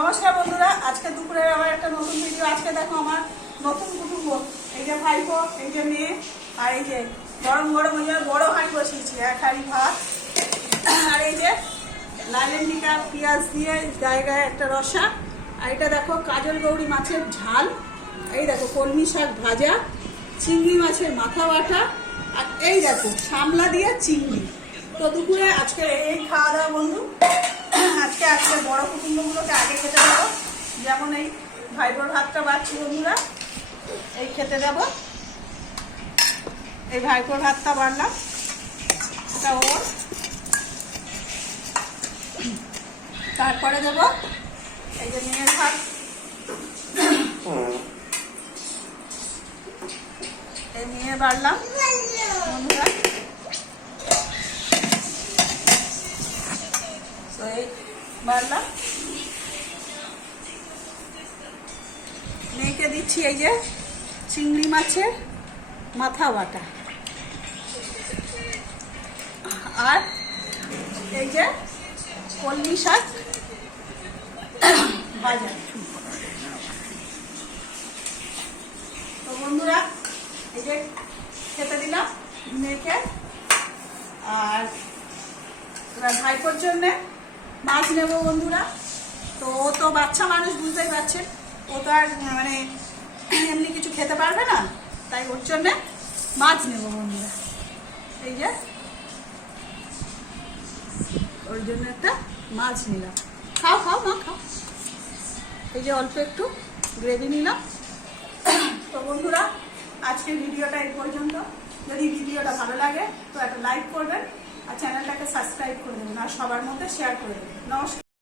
নমস্কার বন্ধুরা, আজকে দুপুরে আবার একটা নতুন ভিডিও। আজকে দেখো আমার নতুন কুটুম্ব, এই যে ভাইপো, এই যে মেয়ে, আর এই যে গরম গরম ওই জন্য বড় হাঁড়ি বসিয়েছি, এক হাঁড়ি ভাত, আর এই যে লালেন্ডিকা পেঁয়াজ দিয়ে জায়গায় একটা রসা, আর এটা দেখো কাজল গৌরী মাছের ঝাল, এই দেখো কলমি শাক ভাজা, চিংড়ি মাছের মাথা বাটা, আর এই দেখো শামলা দিয়ে চিংড়ি। তো দুপুরে আজকে এই খাওয়া দাওয়া বন্ধু। আজকে বড় কুটুম্বগুলোকে আগে খেতে দেবো, যেমন এই ভাইবোর ভাতটা বাড়ছি বন্ধুরা, এই খেতে দেবো। এই ভাইবোর ভাতটা বাড়লাম, এটা ওর, তারপরে দেবো এই যে মেয়ের ভাত, এই মেয়ে বাড়লাম বন্ধুরা। তো এই বাড়লাম, মেয়েকে দিচ্ছি এই যে চিংড়ি মাছের মাথা বাটা, আর এই যে কলমি শাক ভাজা। তো বন্ধুরা এই যে খেতে দিলাম মেয়েকে, আর ভাইপোর জন্যে মাছ নেবো বন্ধুরা। তো ও তো বাচ্চা মানুষ, বুঝতেই পারছেন, ও তো আর মানে এমনি কিছু খেতে পারবে না, তাই ওর জন্যে মাছ নেবো বন্ধুরা। এই যে ওর জন্য একটা মাছ নিলাম, খাও খাও মা খাও। এই যে অল্প একটু গ্রেভি নিলাম। তো বন্ধুরা আজকের ভিডিওটা এই পর্যন্ত। যদি ভিডিওটা ভালো লাগে তো একটা লাইক করবেন, আর চ্যানেলটাকে সাবস্ক্রাইব করে দেবেন, আর সবার মধ্যে শেয়ার করে দেবেন। নমস্কার।